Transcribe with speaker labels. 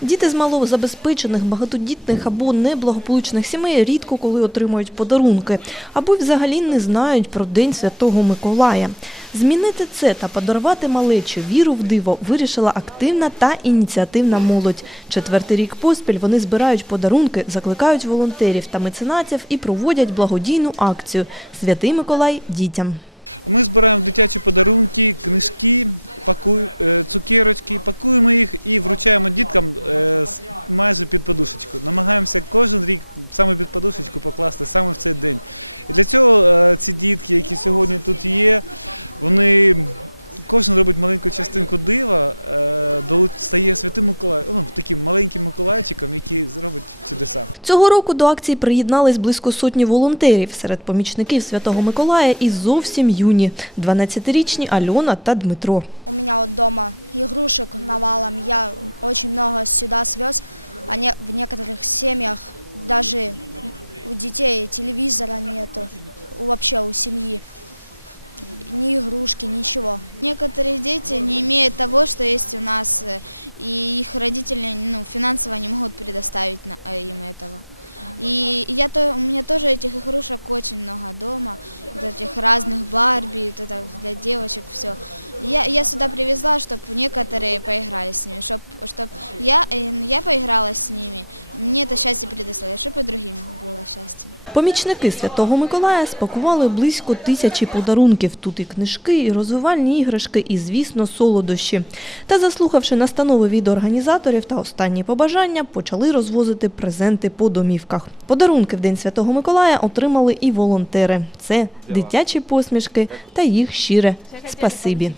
Speaker 1: Діти з малозабезпечених, багатодітних або неблагополучних сімей рідко коли отримують подарунки, або взагалі не знають про День Святого Миколая. Змінити це та подарувати малечу віру в диво вирішила активна та ініціативна молодь. Четвертий рік поспіль вони збирають подарунки, закликають волонтерів та меценатів і проводять благодійну акцію Святий Миколай дітям.
Speaker 2: Ми збираємо дитячі подарунки, книжки, пакуй, е, цукерочки, пакуємо їх і вручаємо діткам е, майже під подушечку. Намагаємося кожен рік саме під подушечку покласти саме в цей день. І для цього е, ці дітки, які сьогодні тут є, вони. Кожен робить маленьку частинку дива, е, стає святим Миколаєм, ну, таким маленьким Миколайчиком, який зробить чудеса.
Speaker 1: Цього року до акції приєднались близько сотні волонтерів. Серед помічників Святого Миколая і зовсім юні – 12-річні Альона та Дмитро.
Speaker 3: У меня вот дома игрушек навалом. Я очень много сюда свез. А не, в некоторых семьях даже у детей телевизора нету. Вообще у семьи Ни игрушки, ничего.
Speaker 4: Некоторые дети не имеют того, что есть у нас, э, и их родители ну, финансово не могут предоставить на- э, им этого. И я то, у меня тоже этих игрушек очень много дома, вот этих разных Барби, вот это для девочек все. Я, я сюда привезла, чтобы некоторые поиграли с ними, чтобы чтоб я, э, я поиграла с ними, мне это счастье предоставили, чтобы и другим было счастье.
Speaker 1: Помічники Святого Миколая спакували близько тисячі подарунків. Тут і книжки, і розвивальні іграшки, і, звісно, солодощі. Та, заслухавши настанови від організаторів та останні побажання, почали розвозити презенти по домівках. Подарунки в День Святого Миколая отримали і волонтери. Це дитячі посмішки та їх щире спасибі.